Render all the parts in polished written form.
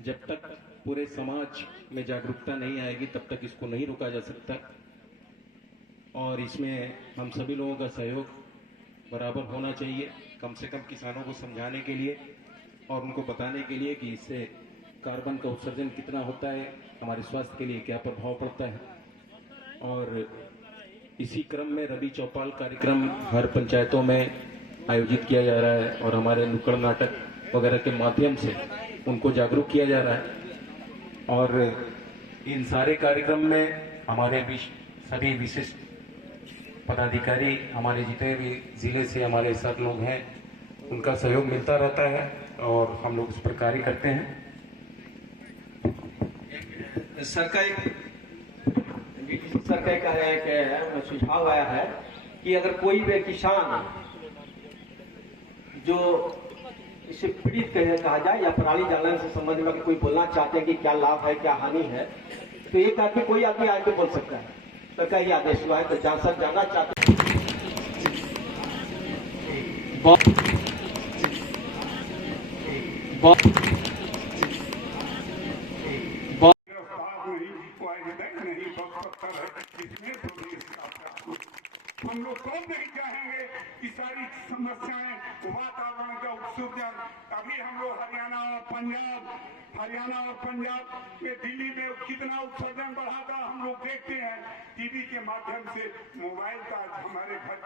जब तक पूरे समाज में जागरूकता नहीं आएगी तब तक इसको नहीं रोका जा सकता। और इसमें हम सभी लोगों का सहयोग बराबर होना चाहिए, कम से कम किसानों को समझाने के लिए और उनको बताने के लिए कि इससे कार्बन का उत्सर्जन कितना होता है, हमारे स्वास्थ्य के लिए क्या प्रभाव पड़ता है। और इसी क्रम में रवि चौपाल कार्यक्रम हर पंचायतों में आयोजित किया जा रहा है और हमारे नुक्कड़ नाटक वगैरह के माध्यम से उनको जागरूक किया जा रहा है। और इन सारे कार्यक्रम में हमारे सभी विशिष्ट पदाधिकारी, हमारे जितने भी जिले से हमारे साथ लोग हैं, उनका सहयोग मिलता रहता है और हम लोग इस पर कार्य करते हैं। सरकार का एक सुझाव आया है कि अगर कोई भी किसान जो इसे पीड़ित कहा जाए या पराली जलाने से संबंधित में कोई बोलना चाहते हैं कि क्या लाभ है क्या हानि है, तो एक आदमी कोई आदमी आके बोल सकता है। सरकार ही आदेश हुआ है, तो जहां सब जानना चाहते हम लोग कौन नहीं चाहेंगे कि सारी समस्याएं, वातावरण का उत्सर्जन, अभी हम लोग हरियाणा और पंजाब में, दिल्ली में कितना उत्सर्जन बढ़ा था हम लोग देखते हैं टीवी के माध्यम से। मोबाइल का हमारे घर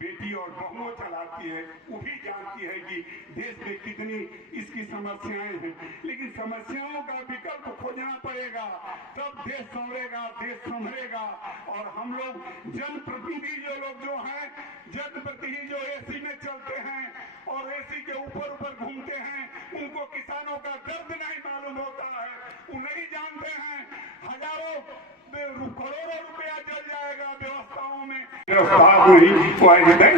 बेटी और बहुओं चलाती है, वो भी जानती है कि देश में कितनी इसकी समस्याएं हैं। लेकिन समस्याओं का विकल्प खोजना पड़ेगा, तब देश संभलेगा। और हम लोग जनप्रतिनिधि जो हैं, जनप्रतिनिधि जो एसी में चलते हैं और एसी के ऊपर घूमते हैं, उनको किसानों का दर्द नहीं मालूम होता है। वो नहीं जानते हैं हजारों करोड़ों रुपया जल जाएगा व्यवस्थाओं में।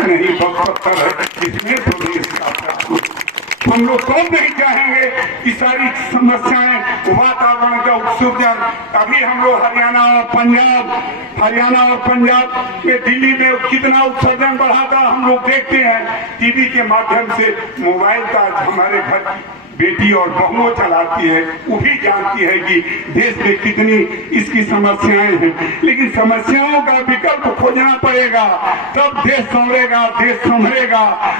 नहीं पत्थर है, इसमें तो हम लोग कौन नहीं चाहेंगे कि सारी समस्याएं, वातावरण का उत्सर्जन, अभी हम लोग हरियाणा और पंजाब में, दिल्ली में कितना उत्सर्जन बढ़ा था हम लोग देखते हैं टीवी के माध्यम से। मोबाइल का हमारे घर बेटी और बहुओं चलाती है, वो भी जानती है कि देश में कितनी इसकी समस्याएं हैं। लेकिन समस्याओं का विकल्प खोजना पड़ेगा, तब देश संभलेगा।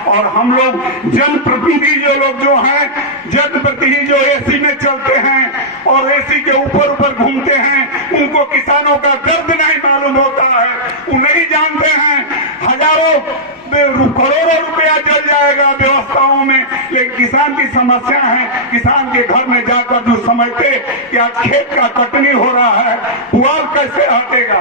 और हम लोग जनप्रतिनिधि जो हैं, जनप्रतिनिधि जो एसी में चलते हैं और एसी के ऊपर घूमते हैं, उनको किसानों का दर्द नहीं मालूम होता है। वो नहीं जानते हैं हजारों करोड़ों रुपया जल जाएगा व्यवस्थाओं में। लेकिन किसान की समस्या है, किसान के घर में जाकर जो समझते कि आज खेत का कटनी हो रहा है, पुआल कैसे हटेगा।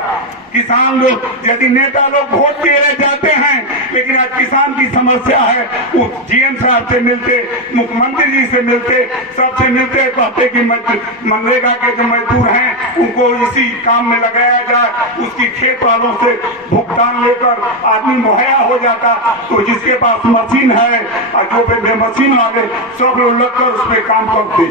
किसान लोग, यदि नेता लोग वोट देने जाते हैं, लेकिन आज किसान की समस्या है, वो जीएम साहब से मिलते, मुख्यमंत्री जी से मिलते, सबसे मिलते, कहते कि मनरेगा के जो मजदूर हैं उनको इसी काम में लगाया जाए, उसकी खेत वालों से भुगतान लेकर आदमी मुहैया हो जाता। तो जिसके पास मशीन है और जो बेमशीन वाले सब लोग लगकर उस पर काम करते।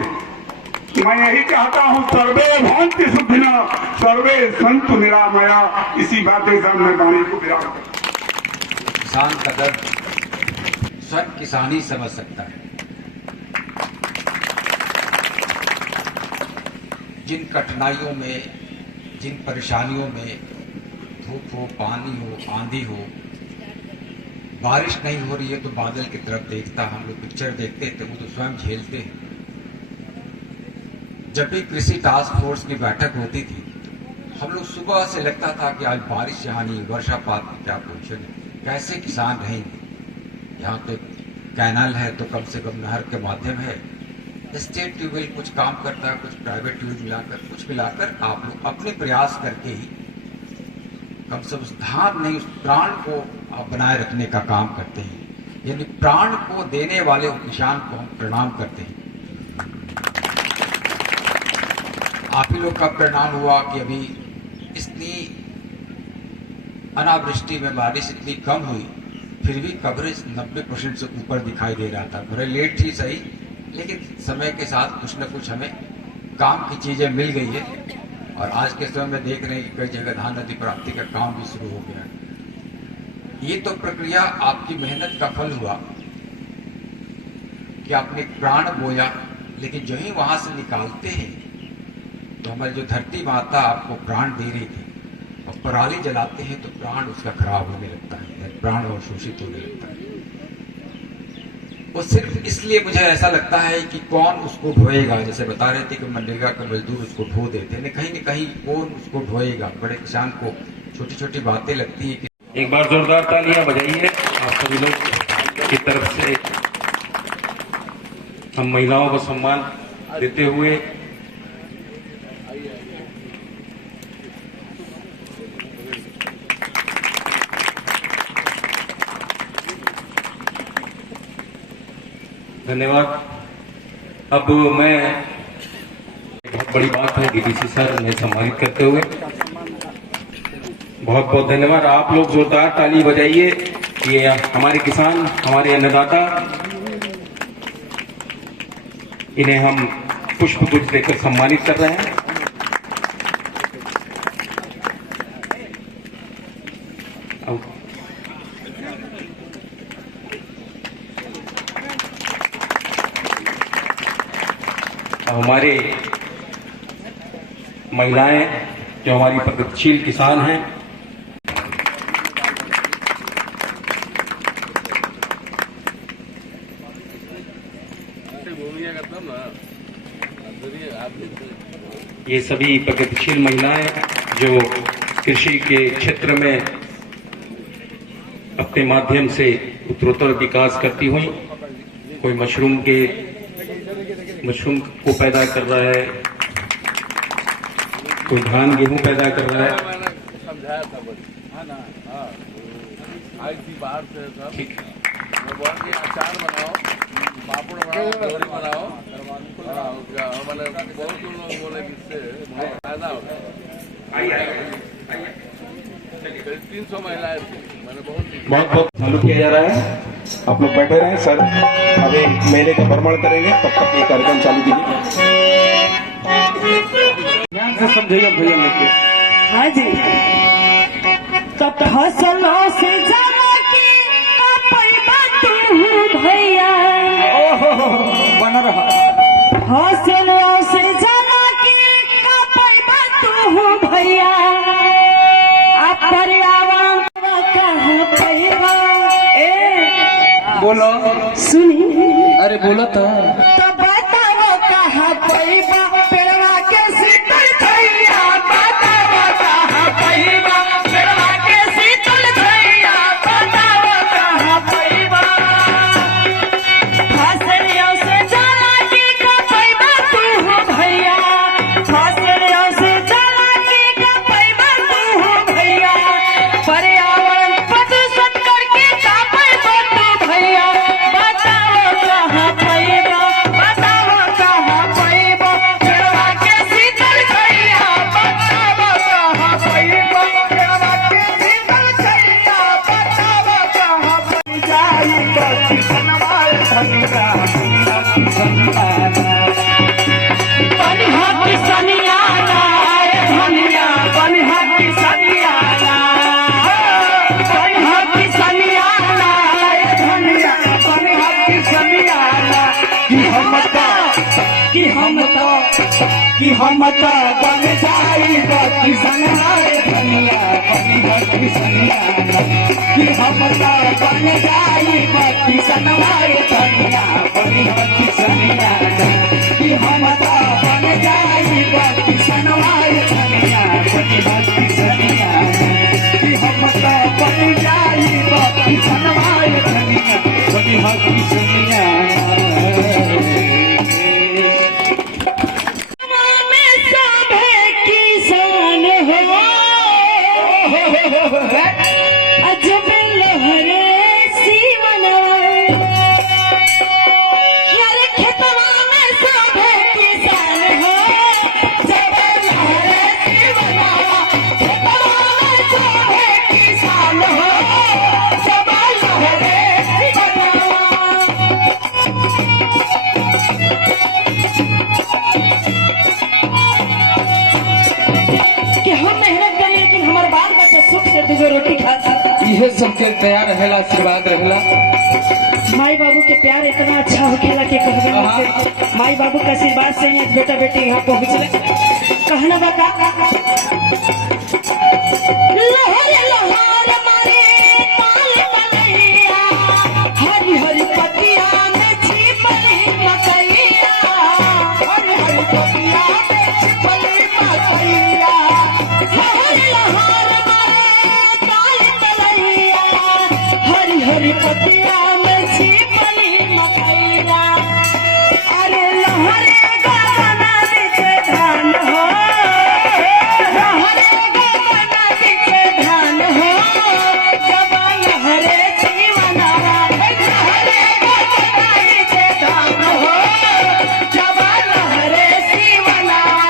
मैं यही चाहता हूँ, सर्वे भवन्ति सुखिनः सर्वे सन्तु निरामया। इसी बात के साथ मैं वाणी को विराम करता हूं। किसान का दर्द सब किसान ही समझ सकता है। जिन कठिनाइयों में, जिन परेशानियों में, धूप हो, पानी हो, आंधी हो, बारिश नहीं हो रही है तो बादल की तरफ देखता, हम लोग पिक्चर देखते थे, वो तो स्वयं झेलते हैं। जब भी कृषि टास्क फोर्स की बैठक होती थी, हम लोग सुबह से लगता था कि आज बारिश यहाँ नहीं, वर्षापात की क्या पोजीशन है, कैसे किसान रहेंगे। यहाँ तो कैनाल है तो कम से कम नहर के माध्यम है, स्टेट ट्यूबवेल कुछ काम करता है, कुछ प्राइवेट ट्यूबवेल मिलाकर आप लोग अपने प्रयास करके ही कम से उस धाम नहीं, उस प्राण को आप बनाए रखने का काम करते हैं। यानी प्राण को देने वाले किसान को हम प्रणाम करते हैं। आप ही लोग का परिणाम हुआ कि अभी इतनी अनावृष्टि में बारिश इतनी कम हुई, फिर भी कवरेज 90% से ऊपर दिखाई दे रहा था। थोड़ा लेट थी सही, लेकिन समय के साथ कुछ न कुछ हमें काम की चीजें मिल गई है। और आज के समय में देख रहे हैं कि कई जगह धान नदी प्राप्ति का काम भी शुरू हो गया है। ये तो प्रक्रिया आपकी मेहनत का फल हुआ कि आपने प्राण बोया, लेकिन जो ही वहां से निकालते हैं तो हमारी जो धरती माता आपको प्राण दे रही थी, और पराली जलाते हैं तो प्राण उसका खराब होने लगता है, प्राण अवशोषित होने लगता है। वो सिर्फ इसलिए मुझे ऐसा लगता है कि कौन उसको ढोएगा। जैसे बता रहे थे कि मनरेगा के मजदूर उसको ढो देते हैं, कहीं न कहीं कौन उसको ढोएगा। बड़े किसान को छोटी छोटी बातें लगती है कि एक बार जोरदार तालियां बजाइए आप सभी लोग की तरफ से। हम महिलाओं को सम्मान देते हुए धन्यवाद। अब मैं बहुत बड़ी बात है डीडीसी सर ने सम्मानित करते हुए बहुत बहुत धन्यवाद। आप लोग जोरदार ताली बजाइए। ये हमारे किसान, हमारे अन्नदाता, इन्हें हम पुष्प गुच्छ देकर सम्मानित कर रहे हैं। हमारे महिलाएं जो हमारी प्रगतिशील किसान हैं, ये सभी प्रगतिशील महिलाएं जो कृषि के क्षेत्र में अपने माध्यम से उत्तरोत्तर विकास करती हुई, कोई मशरूम को पैदा कर रहा है, कोई धान गेहूं पैदा कर रहा है। मैंने समझाया था आई थी बाहर से सब। ठीक है, मैं बोला कि अचार बनाओ, पापड़ बनाओ, दौरी बनाओ। मैंने बहुत लोग बोले कि इससे बहुत फायदा होगा। 300 महिलाएं थी, मैंने बहुत बहुत चालू किया जा रहा है। आप लोग बैठे रहें, सर अभी मेले का भ्रमण करेंगे, तब तक ये कार्यक्रम चालू कीजिए। ध्यान से समझिएगा भैया लोग के। हाँ जी, तब हसलों से जाना की पैबा तू भैया, बना रहा हसलों से जाना की पैबा तू भैया, आप पर्यावरण कहाँ पैबा। बोलो, सुनी, अरे बोलो तो बताओ कहाँ पैबा, पेड़वा के शीतल छैया, बताओ कहाँ पैबा, पेड़वा के शीतल छैया, बताओ कहाँ पैबा। फसलियों से जाना की का पैबा तू भैया, फसलियों से जाना की का पैबा तू भैया, पर्यावरण प्रदूषण करके का पैबा तू भैया, बताओ कहाँ पैबा, बताओ कहाँ पैबा, पेड़वा के शीतल छैया, बताओ कहाँ पैबा, पेड़वा के शीतल छैया, बताओ कहाँ पैबा। बनिहा किसनियाना रे धनिया, बनिहा किसनियाना, बनिहा किसनियाना रे धनिया, बनिहा किसनियाना। कि हम तो बन जाई किसनिया रे धनिया, बनिहा किसनियाना। कि हम तो बन जाई किसनिया रे धनिया, बनिहा किसनियाना। कि हम तो बन जाई किसनिया रे धनिया, बनिहा किसनियाना। कि हम तो बन जाई किसनिया रे धनिया, बनिहा किसनियाना। अजब लहरे सीवना, यार खेतवा में सभे किसान हो, जब लहरे सीवना, खेतवा में सभे किसान हो, जब लहरे सीवना। कि हम मेहनत करें लेकिन हमारे बाल बच्चे सुख से 2 रोटी खा सकते। इहे सबके तैयार रहेला, आशीर्वाद रहेला। माई बाबू के प्यार इतना अच्छा होखेला कि कहबे नहीं। माई बाबू के आशीर्वाद से ही आज बेटा बेटी यहाँ पहुँचले। कहना बता लहर लहर मारे ताल तलैया, हरी हरी पतिया में छिपली मकैया, हरी हरी पतिया में छिपली मकैया, लहर लहर मारे ताल तलैया, हरी हरी पतिया में छिपली मकैया। अरे लहरे गाना बीचे धान हो, लहरे गाना बीचे धान हो, जब लहरे जीवनावा, लहरे गाना बीचे धान हो, जब लहरे जीवनावा,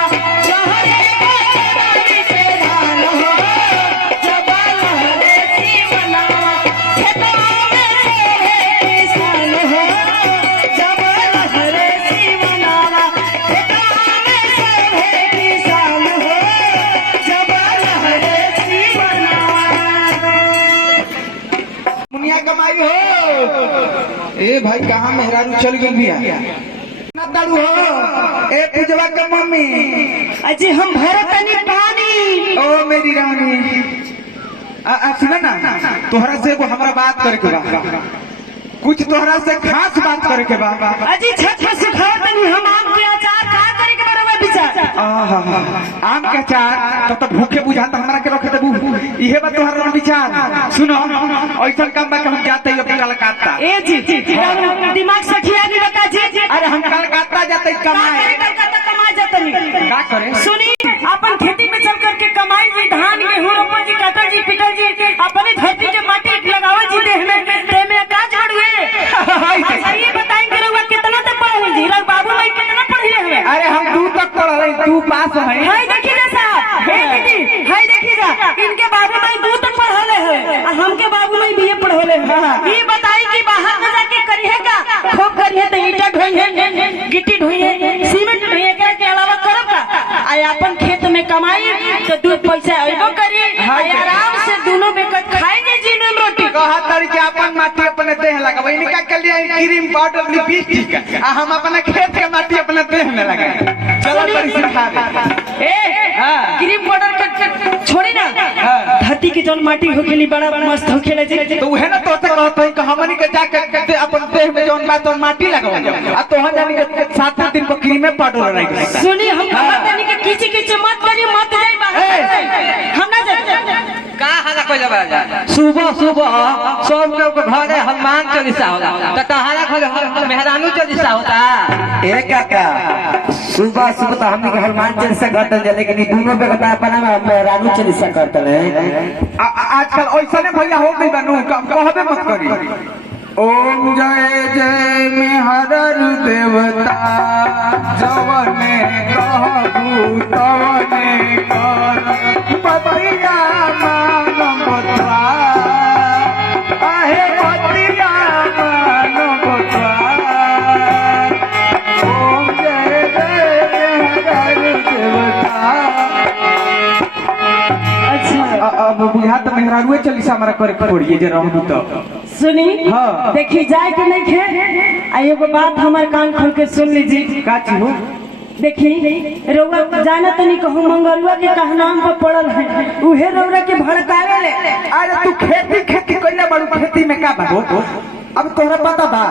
लहरे गाना बीचे धान हो, जब लहरे जीवनावा, खेतवा में रहे किसान हो, जब लहरे जीवनावा, खेतवा में रहे किसान हो, जब लहरे जीवनावा। मुनिया कमाई हो। ए भाई कहाँ मेहरारू चल गई बिया ना दारू हो। ए पूजवा का मम्मी, अजी हम भरतनी पानी। ओ मेरी रानी, सुना ना, तोहरा से एगो हमरा बात करे के बा, कुछ तोहरा से खास बात करे के बा। अजी छठ में सुखाओ तनी हम आम के अचार का करे के बरवा विचार। आम के अचार तो भूखे बुझाता हमरा के रखे देबू, इहे बा तोहरा विचार। सुनो ऐसा काम बा कि हम जाते ही कलकत्ता। ए जी दिमाग सखिया नहीं बता जी। अरे हम कलकत्ता जाते कमाए। कलकत्ता कमा जातनी का करे? सुनी अपन खेती में चल करके कमाई जी, धान गेहूं रोपो जी, काटो जी, पिटो जी, अपने धरती के माटी लगाओ जी, देह में का झाड़ हुए। अच्छा ये बताएंगे रउआ कितना तक पढ़े जी? रउआ बाबू माई कितना पढ़े हुए? अरे हम 2 तक पढ़े, 2 पास है। हाय देखिए जा साहब, हे दीदी हाय देखिए जा, इनके बाबू माई 2 तक पढ़ले है और हमके बाबू माई बीए पढ़ले है। ये बताई कि बाहर में जाके करिए का, खूब करिए तो ईटा ढोइए, गिट्टी ढोइए, सीमेंट ढोइए, के अलावा करब का आई अपन खेत में कमाई तो 2 पैसा आइबो करी, आराम से दोनों बेकत खाएंगे जी नून रोटी। कहा तरी के अपन माटी अपने देह लगावे, इनका के लिए क्रीम पाउडर लिपस्टिक आ हम अपने खेत के माटी अपने देह में लगाए। चलो बड़ी सिखा दे। क्रीम पाउडर छोड़ी ना, धरती के जौन माटी होखेली बड़ा मस्त होखेला जी। तो उहे ना तोते कहत है कि हमनी के जाके अपन देह में जौन बात और माटी लगावे आ तोहन जानी के 7 दिन पर क्रीम पाउडर लगाई। सुनी हम कहत नहीं कि किसी किसी मत करी, मत जाई बाहर, हम ना जाए। का हाला कोई लगा जा सुबह सुबह सब लोग घरे हनुमान चालीसा होला तो कहाला खोले मेहरानू चालीसा होता। ए काका सुबह सुबह तो हमनी के हनुमान चालीसा करते हैं, लेकिन दोनों पे बता अपना मेहरानू चालीसा करते हैं। आजकल ऐसा नहीं भैया हो गई बनू, कहबे मत करी। ओम जय जय मेहर देवता, जवने कहबू तवने कर, पतिया मानवता, आहे पतिया मानवता। ओम जय जय मेहर देवता। अच्छा अब बुझा तो मेहरारूए चालीसा हमारा करे पड़िए जे रहू तो। सुनी हाँ। देखी जाए कि नहीं खे, आ एगो बात हमारे कान खोल के सुन लीजिए। का चीज हो? देखी रउआ जाना तो नहीं कहूँ मंगरुआ के कहनाम पर पड़ल है, उहे रउरा के भड़कावे ले। अरे तू खेती कइले बड़ू, खेती में का बाबू? अब तोहरा पता बा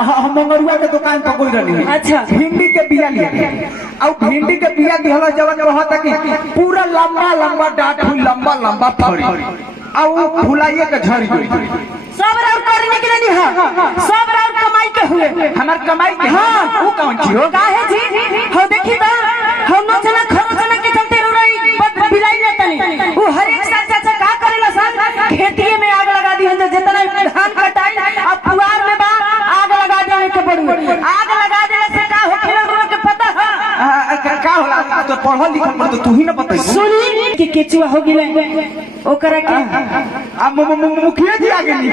हम मंगरुआ के दुकान पर कोई रही। अच्छा। भिंडी के बिया लिए और भिंडी के बिया दिहला जवन कहता कि पूरा लंबा लंबा डांठ हुई, लंबा लंबा फड़ी और वो फुलाइए के झड़ गई। सब राउर करने के लिए हाँ, सब राउर कमाई के हुए हमार कमाई के। हाँ। वो कौन चीज हो? काहे जी हो देखी बा हम न जना खरोचना के चलते रोई बद बिलाई लेता नहीं। वो हर एक साल चाचा का करेला साल खेती में आग लगा दी है, जितना धान कटाई अब पुआर में बा आग लगा देने के बड़ू, आग लगा देने से का होखेला रोग के पता है का होला? तो पढ़ल लिखल तो तू ही ना बता। सुनी कि केचुआ हो गेले ओकरा के अब मुखिया जी आ गेली।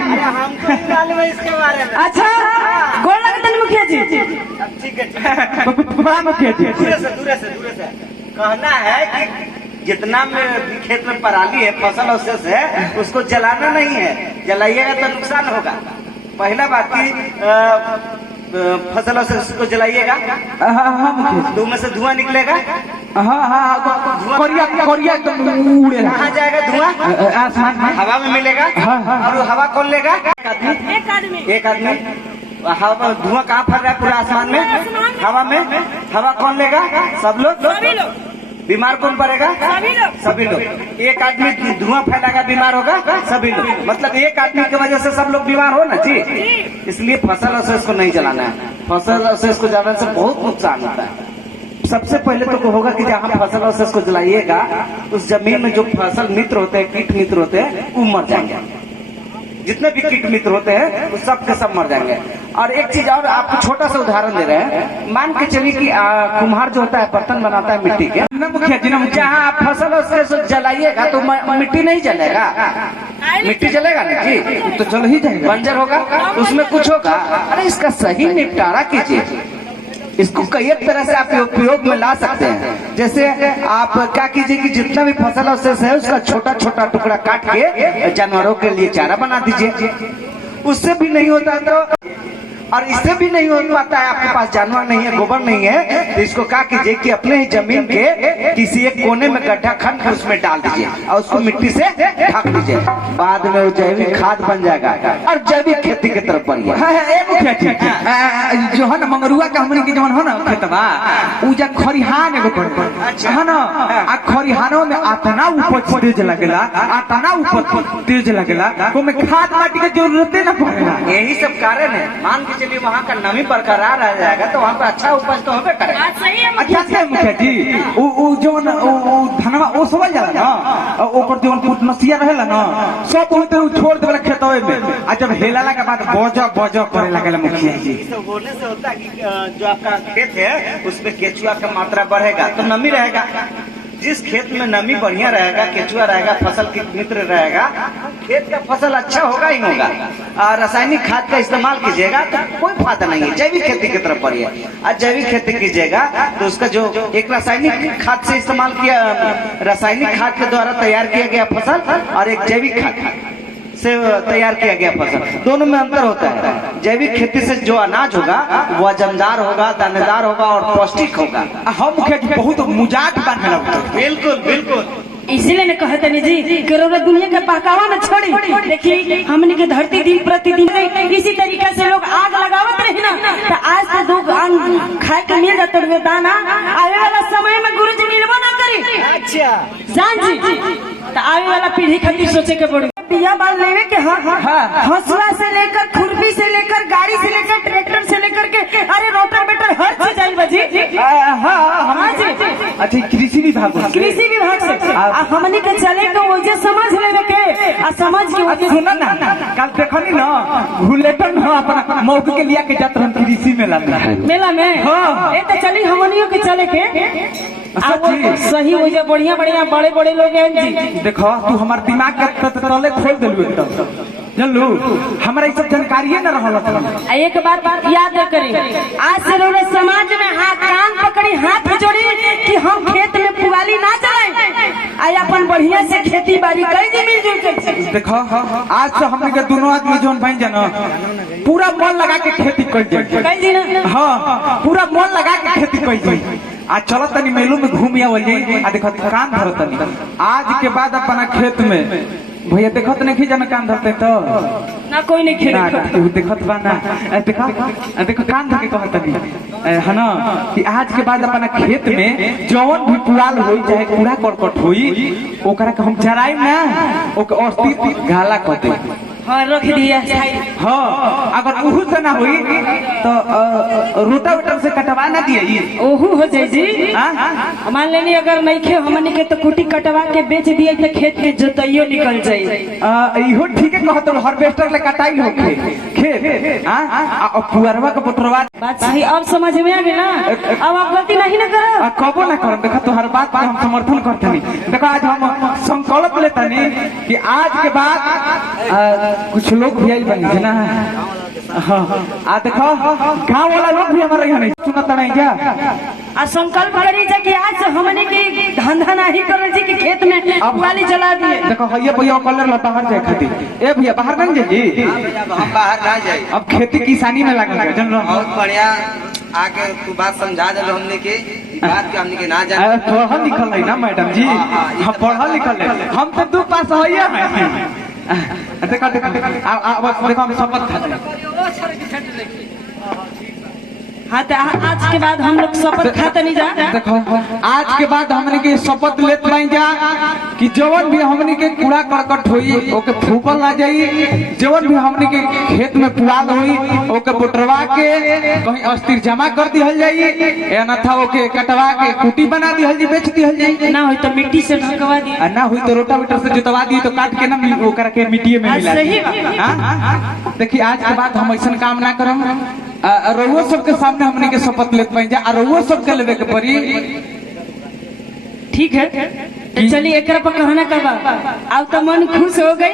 अच्छा गोड़ लगतन मुखिया जी। बड़ा मुखिया जी दूर से कहना है कि जितना में खेत में पराली है, फसल अवशेष है, उसको जलाना नहीं है। जलाइएगा तो नुकसान होगा। पहला बात की फसल अवशेष को जलाइएगा, धुआं में से धुआं निकलेगा। कोरिया तो उड़ेगा। कहाँ जाएगा धुआं? आसमान में, हवा में मिलेगा। और वो हवा कौन लेगा? एक आदमी। हवा धुआं कहाँ फैल रहा है? पूरा आसमान में, हवा में। हवा कौन लेगा? सब लोग। बीमार कौन पड़ेगा? सभी लोग। एक आदमी धुआं फैलाएगा, बीमार होगा सभी लोग। मतलब एक आदमी की वजह से सब लोग बीमार हो ना जी। इसलिए फसल अवशेष को नहीं जलाना है। फसल अवशेष को जलाने से बहुत नुकसान होता है। सबसे पहले तो होगा कि जहाँ फसल अवशेष को जलाइएगा, उस जमीन में जो फसल मित्र होते हैं, कीट मित्र होते हैं, वो मर जाएंगे। जितने भी कीट मित्र होते हैं वो सब के सब मर जाएंगे। और एक चीज और, आपको छोटा सा उदाहरण दे रहे हैं। मान के चलिए कि कुम्हार जो होता है बर्तन बनाता है मिट्टी के, मुखिया जी, जहाँ आप फसल अवशेष जलाइएगा तो मिट्टी नहीं जलेगा। मिट्टी जलेगा ना जी, तो जल ही जाएगा, बंजर होगा, उसमें कुछ होगा। अरे इसका सही निपटारा कीजिए। इसको कई तरह से आप उपयोग में ला सकते हैं। जैसे आप क्या कीजिए कि जितना भी फसल अवशेष है उसका छोटा छोटा टुकड़ा काट के जानवरों के लिए चारा बना दीजिए। उससे भी नहीं होता तो, और इससे भी नहीं हो पाता है, आपके पास जानवर नहीं है, गोबर नहीं है, तो इसको क्या कीजिए कि अपने ही जमीन के किसी एक कोने में गड्ढा खन के उसमें डाल दीजिए और उसको मिट्टी से ढक दीजिए। बाद में वो जैविक खाद बन जाएगा और जैविक खेती की तरफ बढ़िए। जो है ना मंगरुआ का हमने के जवन है ना खेतवा, उ जा खरिहान एगो है ना, आ खरिहानों में आतना उपज तेज लगेला, आतना उपज तेज लगेला, तो में खाद माटी की जरूरत न पड़ेगा। यही सब कारण है। मान के चलिए वहाँ का नमी बरकरार रह जाएगा तो वहाँ पर अच्छा उपज तो होबे करेगा। अच्छा से मुखिया जी, उ जो धनवा ओ सबल जाला ना, ओकर जो पुटनसिया रहेला ना, सब होते छोड़ देला खेतवे में। आ जब हेलाला के बाद बजो करे लगेला मुखिया जी। तो होने से होता है कि जो आपका खेत है उसमें केचुआ का मात्रा बढ़ेगा तो नमी रहेगा। जिस खेत में नमी बढ़िया रहेगा, केचुआ रहेगा, फसल की मित्र रहेगा, खेत का फसल अच्छा होगा ही होगा। और रासायनिक खाद का इस्तेमाल कीजिएगा तो कोई फायदा नहीं है। जैविक खेती की तरफ बढ़िए। और जैविक खेती कीजिएगा तो उसका जो एक रासायनिक खाद से इस्तेमाल किया, रासायनिक खाद के द्वारा तैयार किया गया फसल और एक जैविक खाद से तैयार किया गया फसल, दोनों में अंतर होता है। जैविक खेती से जो अनाज होगा वो वजनदार होगा, दानेदार होगा और पौष्टिक होगा। हम मुखिया जी बहुत मुजात बन गया। बिल्कुल बिल्कुल। इसीलिए ने कहते नहीं जी कि रोरा दुनिया के बहकावा में छोड़ी। देखिए हमने के धरती दिन प्रतिदिन इसी तरीके से लोग आग लगावत रही ना, तो आज तो दो अन्न खाए के मिल जाते हुए दाना, आने वाला समय में गुरु जी मिलवा ना करी। अच्छा जान जी, तो आने वाला पीढ़ी खातिर सोचे के पड़ी। बिया बाल लेवे के हंसुआ से लेकर, खुरपी से लेकर, गाड़ी से लेकर, ट्रैक्टर से लेकर के, अरे रोटर बेटर हर चीज आई बजी। हाँ जी। अच्छा कृषि विभाग से हमनी के चले के वजह समझ लेवे के, आ समझ के वजह सुना ना, कल देखनी ना बुलेटन हो अपना मौके के लिया के जात हम कृषि मेला में। हाँ ए तो चली हमनियों के चले के सही वजह बढ़िया बढ़िया बड़े बड़े लोग हैं जी। देखो तू हमार दिमाग के तले खोल दिलू एकदम, जानलू हमारा ये सब जानकारी न रहल। एक बात याद करी, आज से रोज समाज में हाथ कान पकड़ी, हाथ जोड़ी कि हम खेत में पुवाली ना चलाएं, आई अपन बढ़िया से खेती बाड़ी करी मिलजुल के। देखो आज से हमने के दोनों आदमी जोन भाई जाना पूरा मन लगा के खेती कर जाए। हाँ पूरा मन लगा के खेती कर जाए। आज चलो तनी मेलू में घूम आवल। आ देखो कान धरो तनी, आज के बाद अपना खेत में भैया देखो तो नहीं जाना कान धरते तो ना कोई नहीं खेला देखत बा ना। देखो कान धर के कहत तनी है ना कि आज के बाद अपना खेत में जौन भी पुराल होई चाहे कूड़ा करकट होई ओकरा के हम जराई ना, ओके अस्तित्व गाला कर दे। हाँ रख दिया। हाँ अगर उहू से ना हुई तो रोटावेटर से कटवा ना दिए। ओहू हो जाए जी। मान लेनी अगर नहीं खे हमने के तो कुटी कटवा के बेच दिए तो खेत के जोतइयो निकल जाए। इहो ठीक है कहत हार्वेस्टर ले कटाई हो खेत। हां पुअरवा के पुटरवा बात सही अब समझ में आ गया ना। अब आप गलती नहीं ना करो। कबो ना करो। देखो तो हर बात पे हम समर्थन करते नहीं। देखो आज हम संकल्प लेता नहीं कि आज के बाद कुछ लोग भी आई बनी ना। हाँ देखो गाँव वाला लोग भी हमारे यहाँ नहीं सुनता नहीं क्या। आ संकल्प करी जा कि आज से हमने की धंधा नहीं कर जी कि खेत में वाली जला दिए। देखो भैया भैया कलर ला बाहर जाए खातिर। ए भैया बाहर नहीं जाइए, हम बाहर ना जाए। अब खेती किसानी में लगा है जन। बहुत बढ़िया आके तू बात समझा दे हमने के बात के हमने के ना जाने। पढ़ल लिखल है ना मैडम जी, हम पढ़ल लिखल है, हम तो 2 पास होइए हैं। देखो देखो हम शपथ खाते हैं। हाँ तो आज के बाद हम लोग शपथ खाते नहीं जा। देखो आज के बाद हमने के शपथ लेत नहीं जा कि जवन भी हमने के कूड़ा करकट होई ओके फूकल ना जाई, जवन भी हमने के खेत में पुआल होई ओके बोटरवा के कहीं अस्थिर जमा कर दिहल जाई, या ना था ओके कटवा के कुटी बना दिहल जी, बेच दिहल जाई। ना होई तो मिट्टी से ढकवा दी, ना हुई तो रोटावेटर से जोतवा दी, तो काट के ना ओकरा के मिट्टी में मिला। सही देखिए आज के बाद हम ऐसा काम ना करम। रउआ सबके सामने हमने के शपथ लेते पाई जा, रउआ सबके लेवे के पड़ी। ठीक है चलिए एक पर कहना करवा अब तो मन खुश हो गई।